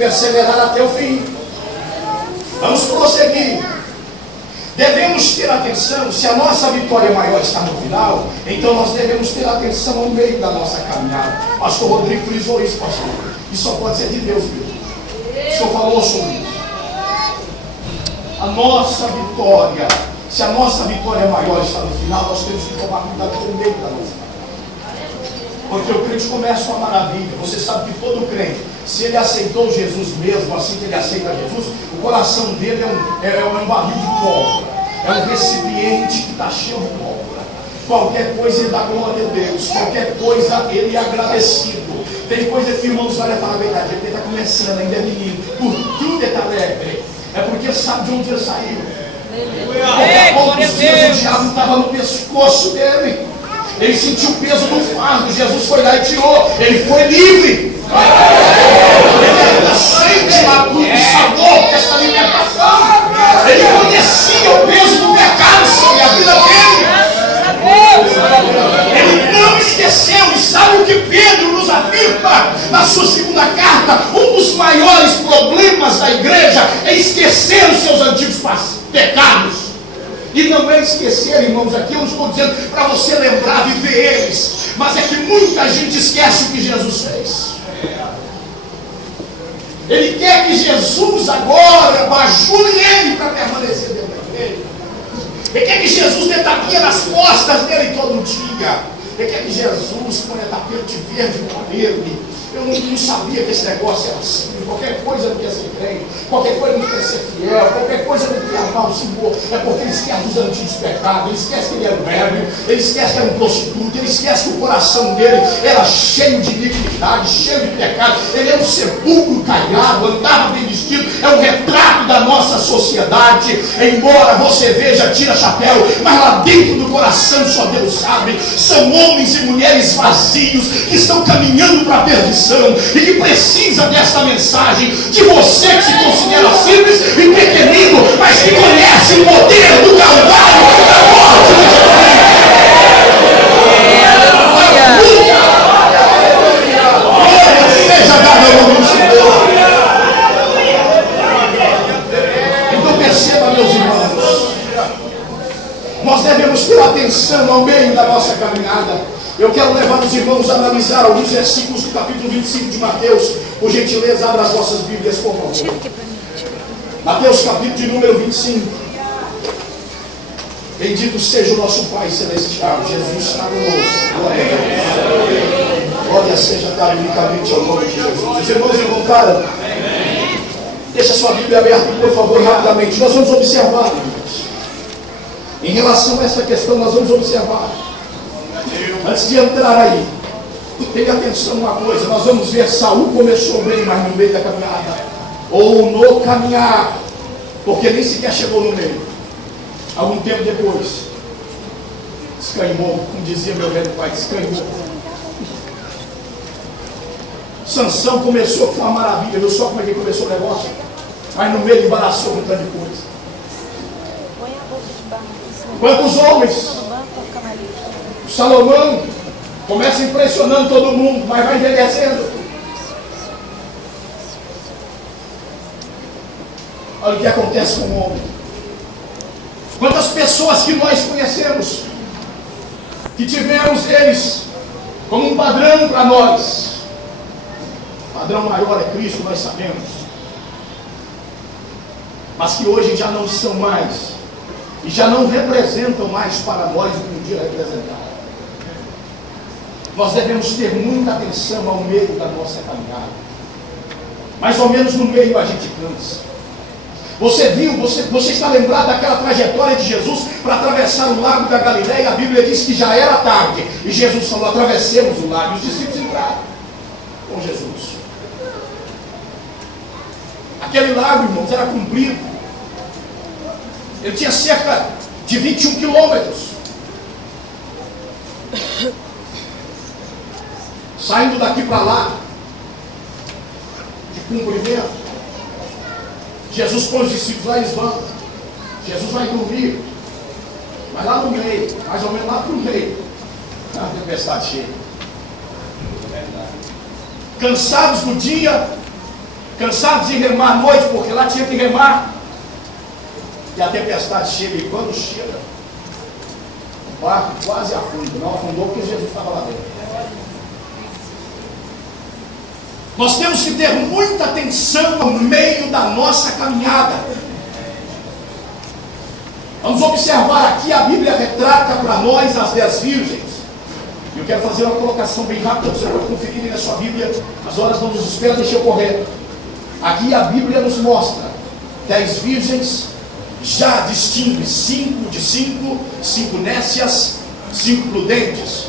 perseverar até o fim. Vamos prosseguir. Devemos ter atenção, se a nossa vitória maior está no final, então nós devemos ter atenção ao meio da nossa caminhada. Pastor Rodrigo frisou isso, pastor. Isso só pode ser de Deus mesmo. O senhor falou sobre isso. A nossa vitória, se a nossa vitória maior está no final, nós temos que tomar cuidado com o meio da nossa caminhada. Porque o crente começa uma maravilha. Você sabe que todo crente, se ele aceitou Jesus mesmo, assim que ele aceita Jesus, o coração dele é um barril de pólvora. É um recipiente que está cheio de pólvora. Qualquer coisa ele dá glória a Deus. Qualquer coisa ele é agradecido. Tem coisa que, irmãos, olha, fala a verdade, ele está começando, ainda é menino. Por tudo ele está alegre. É porque sabe de onde ele saiu. Há poucos dias o diabo estava no pescoço dele. Ele sentiu o peso do fardo. Jesus foi lá e tirou. Ele foi livre. Ele ainda sente o sabor dessa libertação. Ele conhecia o peso do pecado sobre a vida dele. Ele não esqueceu. E sabe o que Pedro nos afirma na sua segunda carta? Um dos maiores problemas da igreja é esquecer os seus antigos pecados. E não é esquecer, irmãos, aqui eu não estou dizendo para você lembrar, viver eles, mas é que muita gente esquece o que Jesus fez. Ele quer que Jesus agora bajule ele para permanecer dentro da igreja. Ele quer que Jesus dê tapinha nas costas dele todo dia. Ele quer que Jesus ponha tapete verde nele. Eu não sabia que esse negócio era assim. Qualquer coisa não quer ser crente, qualquer coisa não quer ser fiel, qualquer coisa não quer amar o Senhor. É porque ele esquece os antigos pecados, ele esquece que ele era um bébio, ele esquece que era um prostituto, ele esquece que o coração dele era cheio de iniquidade, cheio de pecado. Ele era um sepulcro caiado, andava bem vestido. É um retrato da nossa sociedade. Embora você veja, tira chapéu, mas lá dentro do coração só Deus sabe. São homens e mulheres vazios que estão caminhando para a perdição e que precisa desta mensagem de você que se considera simples e pequenino, mas que conhece o poder do Calvário, da morte de Jesus. Aleluia! Seja dado ao nome do Senhor. Então perceba, meus irmãos, nós devemos ter atenção ao meio da nossa caminhada. Eu quero levar os irmãos a analisar alguns versículos do capítulo 25 de Mateus. Por gentileza, abra as vossas Bíblias, por favor. Mateus, capítulo de número 25. Bendito seja o nosso Pai Celestial. Jesus está conosco. Glória a Deus. Glória seja dada unicamente ao nome de Jesus. Os irmãos encontraram? Deixa a sua Bíblia aberta, por favor, rapidamente. Nós vamos observar, irmãos. Em relação a essa questão, nós vamos observar. Antes de entrar aí, tenha atenção uma coisa, nós vamos ver Saul começou bem, mas no meio da caminhada, ou no caminhar, porque nem sequer chegou no meio. Algum tempo depois, descanhou, como dizia meu velho pai, descanhou. Sansão começou com uma maravilha, viu só como é que começou o negócio? Mas no meio embaraçou com tanta coisa. Quantos homens? Salomão começa impressionando todo mundo, mas vai envelhecendo. Olha o que acontece com o homem. Quantas pessoas que nós conhecemos, que tivemos eles como um padrão para nós. O padrão maior é Cristo, nós sabemos. Mas que hoje já não são mais, e já não representam mais para nós o que um dia representaram. Nós devemos ter muita atenção ao meio da nossa caminhada. Mais ou menos no meio a gente cansa. Você viu, você está lembrado daquela trajetória de Jesus para atravessar o lago da Galileia? A Bíblia diz que já era tarde. E Jesus falou, atravessemos o lago. E os discípulos entraram com Jesus. Aquele lago, irmãos, era comprido. Ele tinha cerca de 21 quilômetros. Saindo daqui para lá, de comprimento, Jesus põe os discípulos lá, eles vão. Jesus vai dormir, mas lá no meio, mais ou menos lá para o meio, a tempestade chega. Cansados do dia, cansados de remar à noite, porque lá tinha que remar. E a tempestade chega, e quando chega, o barco quase afunda. Não afundou porque Jesus estava lá dentro. Nós temos que ter muita atenção no meio da nossa caminhada. Vamos observar aqui, a Bíblia retrata para nós as 10 virgens. E eu quero fazer uma colocação bem rápida, você pode conferir aí na sua Bíblia. As horas não nos esperam, deixa eu correr. Aqui a Bíblia nos mostra 10 virgens, já distingue 5 de 5, 5 nécias, 5 prudentes.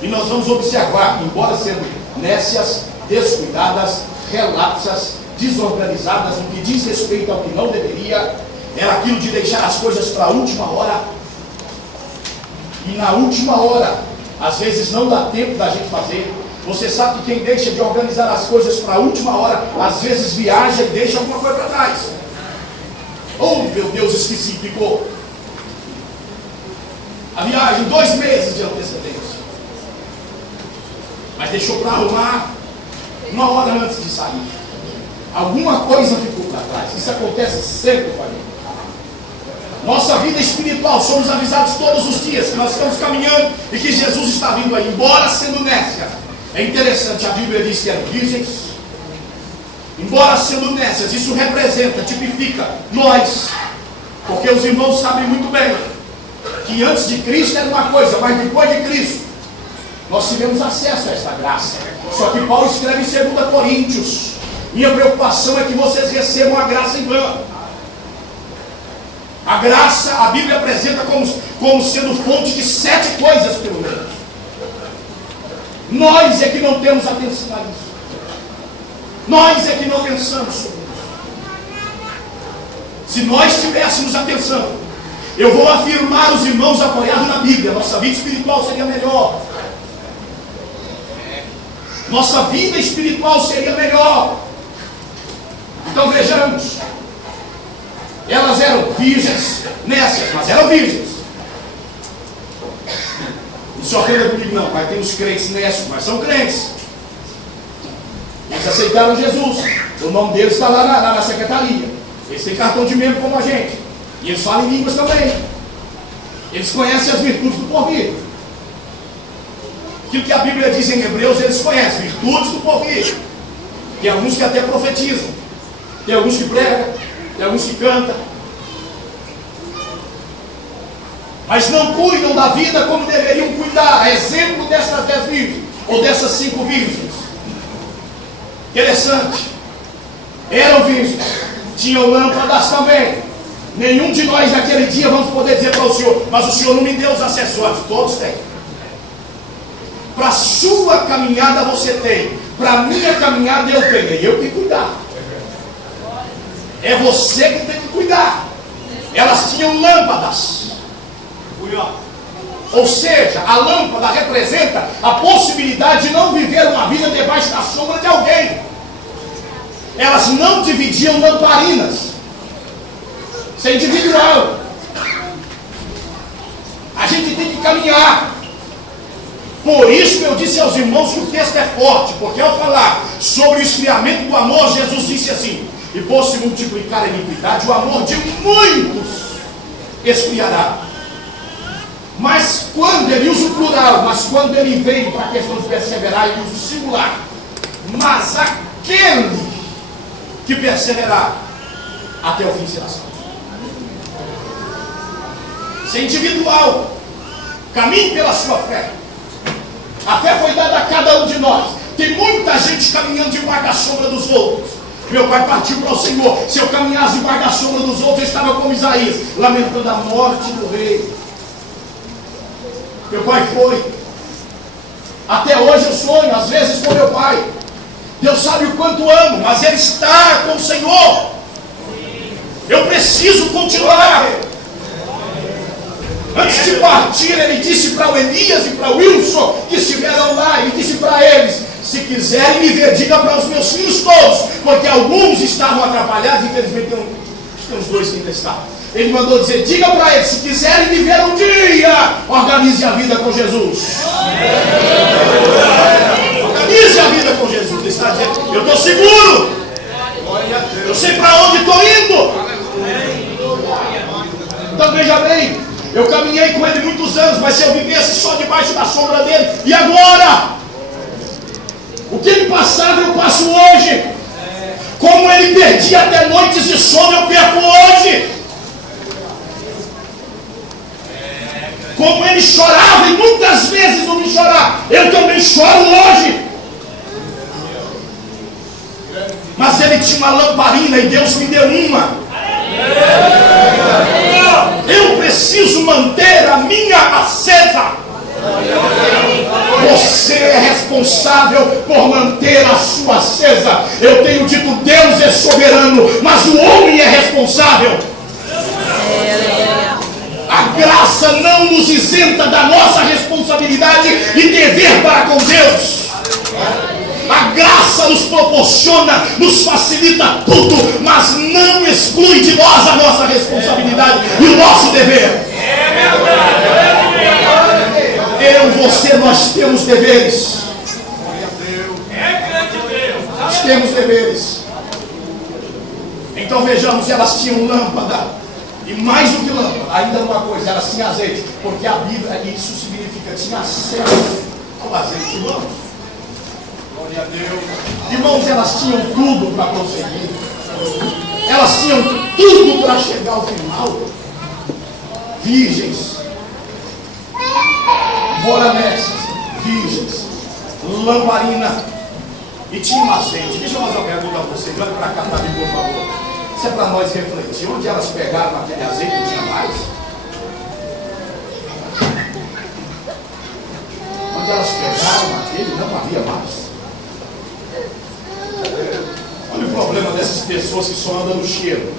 E nós vamos observar, embora sendo nécias, descuidadas, relapsas, desorganizadas, no que diz respeito ao que não deveria, era aquilo de deixar as coisas para a última hora. E na última hora, às vezes não dá tempo da gente fazer. Você sabe que quem deixa de organizar as coisas para a última hora, às vezes viaja e deixa alguma coisa para trás. Oh, meu Deus, esqueci, ficou a viagem 2 meses de antecedência, mas deixou para arrumar 1 hora antes de sair. Alguma coisa ficou para trás. Isso acontece sempre com a gente. Nossa vida espiritual, somos avisados todos os dias que nós estamos caminhando e que Jesus está vindo aí, embora sendo nécias. É interessante, a Bíblia diz que eram virgens, embora sendo nécias. Isso representa, tipifica nós, porque os irmãos sabem muito bem que antes de Cristo era uma coisa, mas depois de Cristo nós tivemos acesso a esta graça. Só que Paulo escreve em 2 Coríntios: minha preocupação é que vocês recebam a graça em vão. A graça, a Bíblia apresenta como sendo fonte de 7 coisas, pelo menos. Nós é que não temos atenção a isso. Nós é que não pensamos sobre isso. Se nós tivéssemos atenção, eu vou afirmar os irmãos apoiados na Bíblia, nossa vida espiritual seria melhor. Nossa vida espiritual seria melhor. Então vejamos. Elas eram virgens, nécias, mas eram virgens. Não se ofenda comigo não, mas tem os crentes nécios, mas são crentes. Eles aceitaram Jesus. O nome deles está lá na secretaria. Eles têm cartão de membro como a gente. E eles falam em línguas também. Eles conhecem as virtudes do porvir. Aquilo que a Bíblia diz em Hebreus, eles conhecem, virtudes do porvir. Tem alguns que até profetizam. Tem alguns que pregam. Tem alguns que cantam, mas não cuidam da vida como deveriam cuidar. Exemplo dessas 10 virgens, ou dessas 5 virgens. Interessante. Eram virgens, tinham lâmpadas também. Nenhum de nós naquele dia vamos poder dizer para o Senhor: mas o Senhor não me deu os acessórios. Todos têm. Para a sua caminhada você tem, para a minha caminhada eu tenho, e eu tenho que cuidar. É você que tem que cuidar. Elas tinham lâmpadas. Ou seja, a lâmpada representa a possibilidade de não viver uma vida debaixo da sombra de alguém. Elas não dividiam lamparinas. Isso é individual. A gente tem que caminhar. Por isso que eu disse aos irmãos que o texto é forte, porque ao falar sobre o esfriamento do amor, Jesus disse assim: e por se multiplicar a iniquidade, o amor de muitos esfriará. Mas quando ele usa o plural, mas quando ele vem para a questão de perseverar, ele usa o singular. Mas aquele que perseverar até o fim será salvo. Isso é individual. Caminhe pela sua fé. A fé foi dada a cada um de nós. Tem muita gente caminhando debaixo da sombra dos outros. Meu pai partiu para o Senhor. Se eu caminhasse debaixo da sombra dos outros, eu estava como Isaías, lamentando a morte do rei. Meu pai foi. Até hoje eu sonho, às vezes, com meu pai. Deus sabe o quanto amo, mas ele está com o Senhor. Eu preciso continuar. Antes de partir, ele disse para o Elias e para o Wilson, que estiveram lá, ele disse para eles: se quiserem me ver, diga para os meus filhos todos, porque alguns estavam atrapalhados, infelizmente tem uns 2 que ainda estavam. Ele mandou dizer: diga para eles, se quiserem me ver um dia, organize a vida com Jesus. Organize a vida com Jesus. Ele está dizendo: eu estou seguro. mas se eu vivesse só debaixo da sombra dele, e agora? O que ele passava eu passo hoje. Como ele perdia até noites de sono, eu perco hoje. Como ele chorava, e muitas vezes não me chorar, eu também choro hoje. Mas ele tinha uma lamparina e Deus me deu uma. Eu preciso manter a minha acesa. Você é responsável por manter a sua acesa. Eu tenho dito, Deus é soberano, mas o homem é responsável. A graça não nos isenta da nossa responsabilidade e dever para com Deus. A graça nos proporciona, nos facilita tudo, mas não exclui de nós a nossa responsabilidade e o nosso dever. Eu, você, nós temos deveres. Nós temos deveres. Então vejamos, elas tinham lâmpada. E mais do que lâmpada, ainda uma coisa, elas tinham azeite. Porque a Bíblia, isso significa, tinha acesso ao azeite, irmãos. Glória a Deus. Irmãos, elas tinham tudo para prosseguir. Elas tinham tudo para chegar ao final. Virgens, moranesas, virgens, lamparina. E tinha um azeite. Deixa eu fazer uma pergunta a vocês. Olha para cá, Davi, por favor. Isso é para nós refletir. Onde elas pegaram aquele azeite, não tinha mais? Onde elas pegaram aquele, não havia mais. Olha o problema dessas pessoas que só andam no cheiro.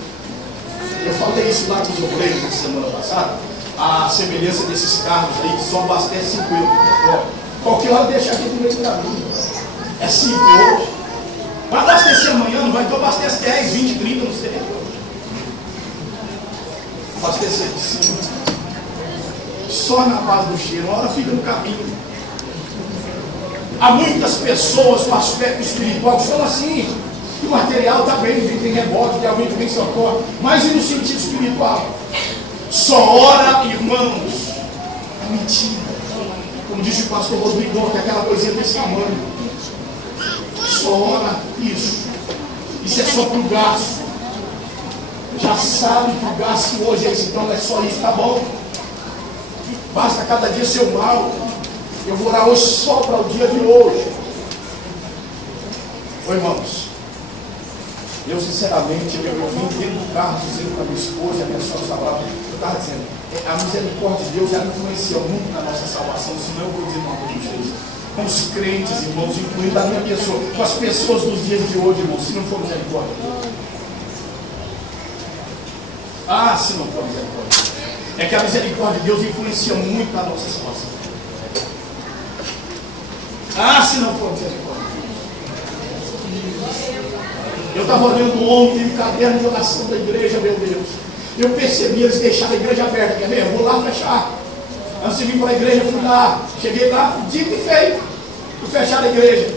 Eu falei isso lá com os obreiros na semana passada. A semelhança desses carros aí que só abastecem 5 euros. Qualquer hora deixa aqui no meio do caminho. É 5 euros. Vai abastecer amanhã, não vai, então abastece 10, 20, 30, não sei. Abastecer de cima. Só na base do cheiro, uma hora fica no caminho. Há muitas pessoas com aspecto espiritual que estão assim. Que o material está bem, tem rebote, que alguém também socorre. Mas e no sentido espiritual? Só ora, irmãos. É mentira. Como disse o pastor Rodrigo, que é aquela coisinha desse tamanho. Só ora isso. Isso é só para o gasto. Já sabe que o gasto hoje é esse, então é só isso, tá bom? Basta cada dia ser mal. Eu vou orar hoje só para o dia de hoje. Oi, irmãos. Eu sinceramente, eu vim dentro do carro dizendo para minha esposa e a minha sogra estava lá. Eu estava dizendo, a misericórdia de Deus ela influencia muito na nossa salvação, senão eu vou dizer uma coisa para vocês. Com os crentes, irmãos, incluindo a minha pessoa, com as pessoas dos dias de hoje, irmãos, se não for misericórdia. Ah, se não for misericórdia. É que a misericórdia de Deus influencia muito na nossa salvação. Ah, se não for misericórdia. Eu estava olhando ontem o caderno de oração da igreja, meu Deus. Eu percebi eles deixaram a igreja aberta, quer ver? Eu vou lá fechar. Antes de vir para a igreja, eu fui lá, cheguei lá, dito e feito, fui fechar a igreja.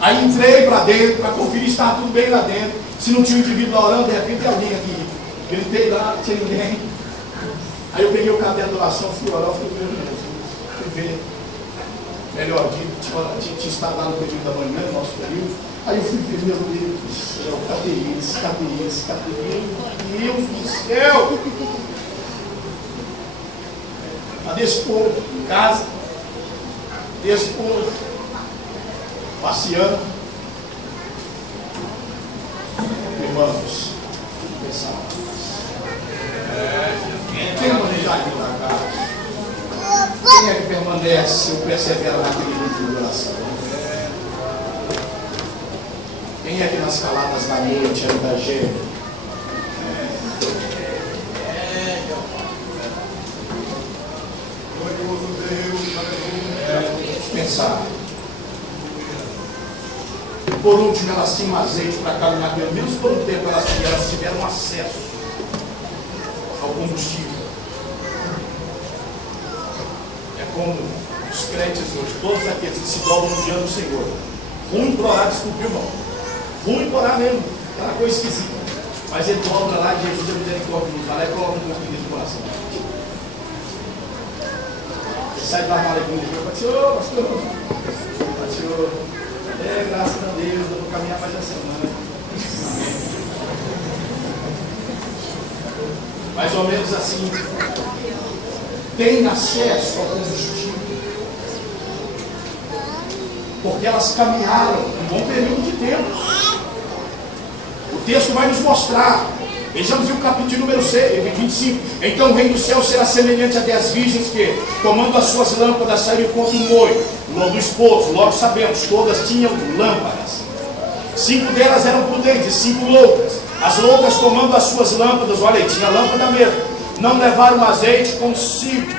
Aí entrei para dentro, para conferir se estava tudo bem lá dentro. Se não tinha um indivíduo lá orando, de repente tem alguém aqui. Gritei lá, não tinha ninguém. Aí eu peguei o caderno de oração, fui orar, fui ver. Melhor dito, tinha estado lá no período da manhã, no nosso período. Aí eu fui ver, meu Deus do céu, cadê isso, cadê isso, cadê isso? Meu Deus do céu! Cadê esse povo em casa? Cadê esse povo passeando? Irmãos, pensar. Quem manejar aqui na casa? Quem é que permanece ou persevera naquele nível de oração? Quem é que nas caladas da noite ainda geme? Pensar. Por último, elas tinham azeite para caminhar, pelo menos por um tempo elas tiveram acesso ao combustível. É como os crentes hoje, todos aqueles que se dobram no dia do Senhor. Ruim para orar, desculpe, irmão. Ruim para orar mesmo, aquela coisa esquisita. Mas ele dobra lá e Jesus é misericórdia, vai lá e coloca um pouquinho dentro do coração. sai da mala e pastor, pastor. Graças a Deus, eu vou caminhar para a semana. Mais ou menos assim. Tem acesso ao combustível. Porque elas caminharam um bom período de tempo. O texto vai nos mostrar. Vejamos o capítulo número 25. Então o reino do céu será semelhante a 10 virgens que, tomando as suas lâmpadas, saíram contra o noivo, do esposo. Logo sabemos, todas tinham lâmpadas. 5 delas eram prudentes, 5 loucas. As loucas, tomando as suas lâmpadas, olha aí, tinha lâmpada mesmo, não levaram azeite consigo,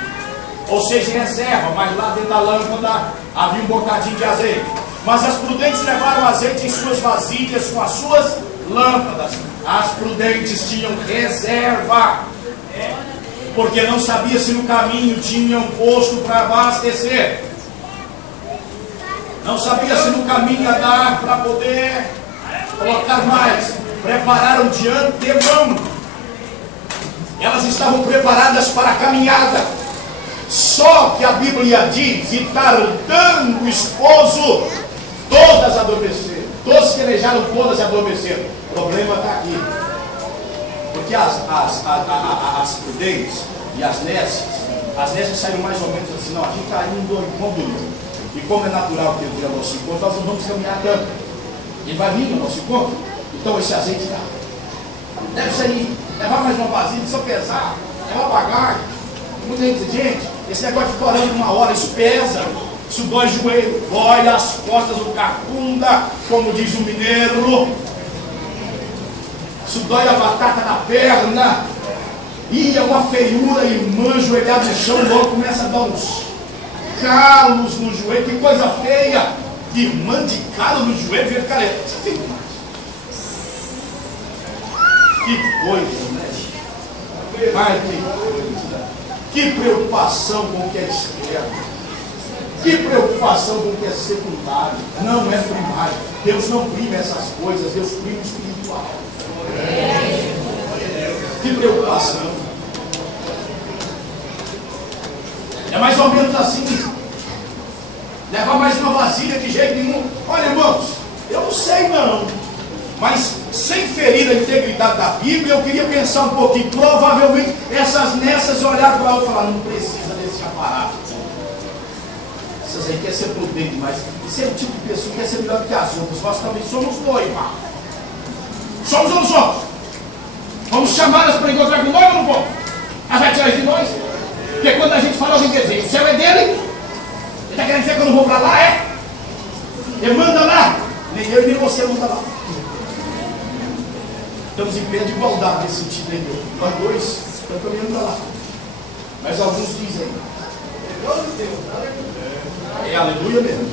ou seja, em reserva, mas lá dentro da lâmpada havia um bocadinho de azeite. Mas as prudentes levaram azeite em suas vasilhas com as suas lâmpadas. As prudentes tinham reserva, porque não sabia se no caminho tinham posto para abastecer. Não sabia se no caminho ia dar para poder colocar mais. Prepararam de antemão. Elas estavam preparadas para a caminhada. Só que a Bíblia diz: e tardando o esposo, todas adormeceram. Todos querejaram, todas adormeceram. O problema está aqui. Porque as prudentes e as nécias saíram mais ou menos assim: não, a gente está indo em condomínio. E como é natural que eu diga ao nosso encontro, nós não vamos caminhar tanto. Ele vai vir no nosso encontro. Então esse azeite está. Deve sair, levar mais uma vasilha, só pesar, levar bagagem. Muita gente diz: gente, esse negócio de ficar orando 1 hora, isso pesa. Isso dói o joelho, dói as costas, o cacunda, como diz o mineiro. Isso dói a batata na perna. E é uma feiura, irmã, joelhado no chão, logo começa a dar uns calos no joelho. Que coisa feia. Irmã de calo no joelho, joelho cara. Isso é feio demais. Que coisa, né? Ai, que preocupação com o que é externo. Que preocupação com o que é secundário. Não é primário. Deus não prima essas coisas. Deus prima o espiritual. Que preocupação. É mais ou menos assim. Levar mais uma vasilha de jeito nenhum. Olha, irmãos, eu não sei não. Mas sem ferir a integridade da Bíblia, eu queria pensar um pouquinho. Provavelmente nessas olharam para lá e falaram: não precisa desse aparato. Essas aí quer ser prudente, mas esse é o tipo de pessoa que quer ser melhor do que as outras. Nós também somos noiva. Somos ou não somos? Vamos chamá-las para encontrar com nós ou não vamos? Elas vai tirar de nós? Porque quando a gente fala, alguém quer dizer: o céu é dele. Ele está querendo dizer que eu não vou para lá, é? Ele manda lá. Nem eu e nem você manda lá. Estamos em pé de igualdade nesse sentido aí. Nós dois estamos caminhando para lá. Mas alguns dizem: é aleluia mesmo.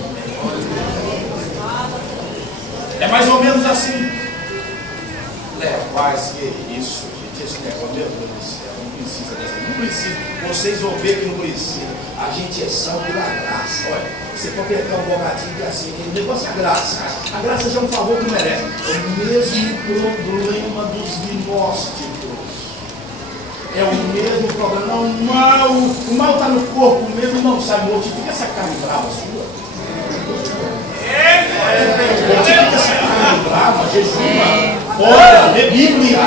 É mais ou menos assim. Levar isso, gente, esse negócio, meu Deus do céu, não precisa dessa. Não precisa. Vocês vão ver que não precisa. A gente é salvo pela graça. Olha, você pode pegar um bocadinho de assim, o negócio é a graça. A graça já é um favor que merece. É o mesmo problema dos gnósticos. É o mesmo problema. Não, o mal está no corpo mesmo, não sai mortifica essa carne brava sua. Mortifica essa carne brava, jejuma. Ora, lê Bíblia. A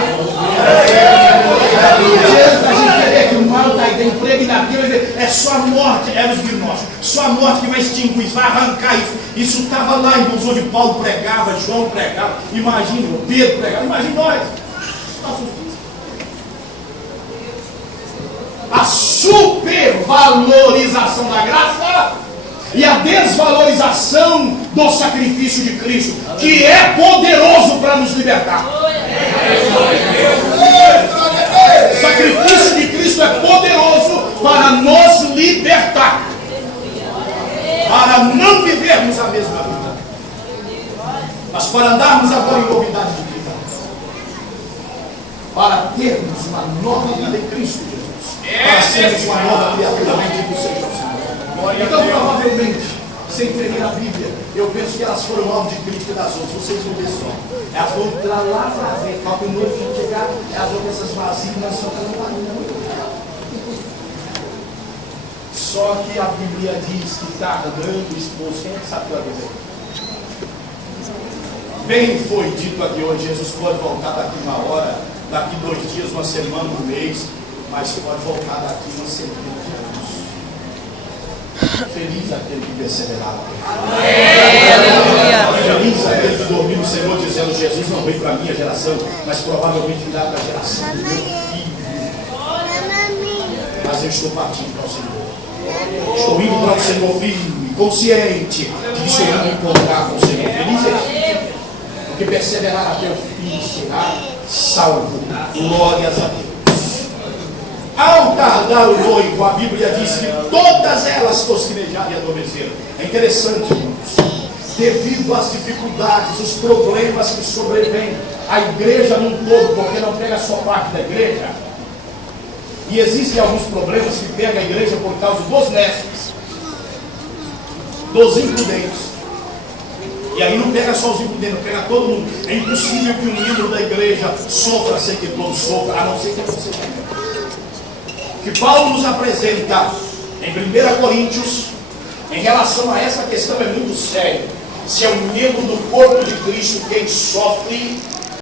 gente quer que o mal está aí, tem emprego e na Bíblia, é só a morte, era os gnósticos, só a morte que vai extinguir isso, vai arrancar isso. Isso estava lá, irmãos, onde Paulo pregava, João pregava, imagina, Pedro pregava, imagina nós. A supervalorização da graça e a desvalorização do sacrifício de Cristo, que é poderoso para nos libertar. O sacrifício de Cristo é poderoso para nos libertar, para não vivermos a mesma vida, mas para andarmos agora em novidade de vida, para termos uma nova vida em Cristo Jesus, para sermos uma nova criatura, bendito seja o Senhor. Então, provavelmente, sem ferir a Bíblia, eu penso que elas foram alvo de crítica das outras. Vocês vão ver só. Elas vão entrar lá para ver, para o noivo chegar, elas vão ver essas vasilhas, só para não valer. Só que a Bíblia diz que tardando o esposo, quem é que sabe o que vai dizer? Bem foi dito aqui hoje, Jesus pode voltar daqui uma hora, daqui 2 dias, uma semana, um mês, mas pode voltar daqui uma centena de anos. Feliz aquele que perseverava. Feliz aquele que dormiu no Senhor dizendo: Jesus não veio para a minha geração, mas provavelmente virá para a geração do meu filho. Mas eu estou partindo para o Senhor. Estou indo para o Senhor firme, consciente de que estou indo encontrar com o Senhor. Feliz é porque perseverar até o fim será salvo. Glórias a Deus. Ao tardar o noivo, a Bíblia diz que todas elas tosquinejaram e adormeceram. É interessante, irmãos. Devido às dificuldades, os problemas que sobrevêm à igreja num todo, porque não pega só parte da igreja. E existem alguns problemas que pegam a igreja por causa dos mestres, dos imprudentes. E aí não pega só os imprudentes, pega todo mundo. É impossível que um membro da igreja sofra sem que todos sofram, a não ser que você também. Que Paulo nos apresenta em 1 Coríntios, em relação a essa questão, é muito sério. Se é um membro do corpo de Cristo quem sofre,